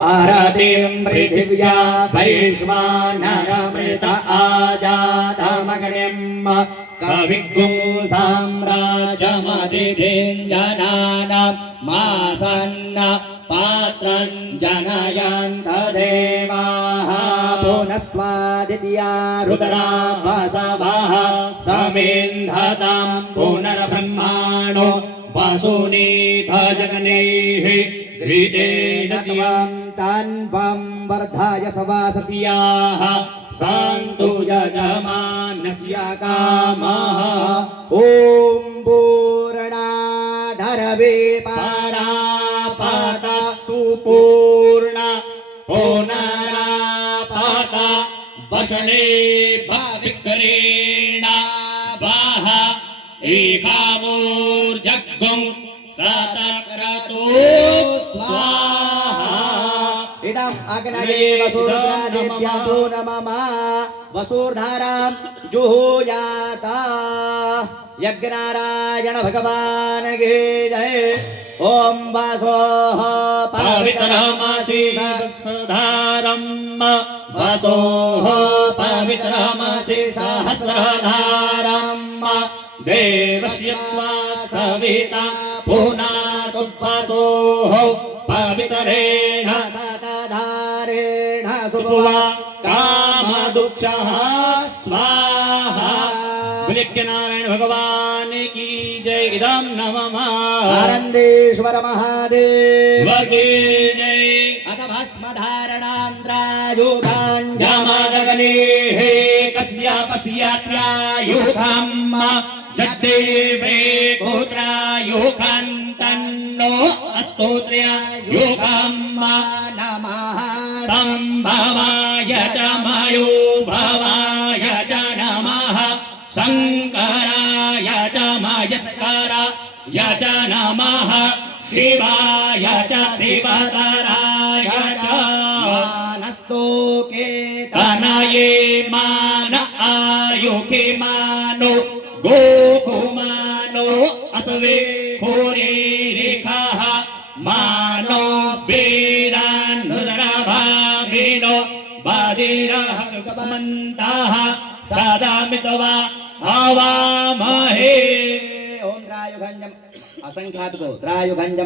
आरतिं पृथिव्या वैश्वानरमृत आजातमग्निं कविगो साम्राज्यमतिथिञ्जनानां मासन्न पात्रं जनयन्त देवाः पुनस्त्वादित्या रुद्रा वसवः समिन्धतां पुनर्ब्रह्माणो वसुनीथ जगनेः धृतेन त्वं तन्वं वर्धाय सवासत्याः सन्तु यजमानस्य कामः ॐ पूर्णाधरवे परापत सुपूर्ण पुनरापत वसने भविक्रीण वाह एकामूर्जग्गुं सतक्रतु स्वाहा इदम् अग्नये वसुरुद्रादेव्याभ्यो नमः वसुर्धारां जुहुयात यज्ञनारायण भगवान की जय ओम वसोः पवित्रमसि सहस्रधारं वसोः पवित्रमसि सहस्रधारं देवस्य सविता पुनातु वसोः पवित्रेण सतधारेण सुभुवा कामदुक्षः स्वाहा। नारायण भगवान की जय। इदं नमः आनंदेश्वर महादेव की जय। अथ भस्मधारणां त्रायुगाञ्जमादगनेः कस्या पश्यात्यायुगं यद्देवे गोत्रायुगं तन्नो अस्तोत्र्यायुगं नमः संभवाय च मयोभवाय च नमः शंकराय च मयस्कराय च नमः शिवाय च शिवतराय च मानस्तोके तनये मान आयुके मानो गोकुमानो अस्वे होरे रेखाः मानो वीरानुरभाभिनो बाधिरहगमन्ताः सदा मितवा हवामहे। ओम त्रायुगंजम असंख्यात को त्रायुगंजम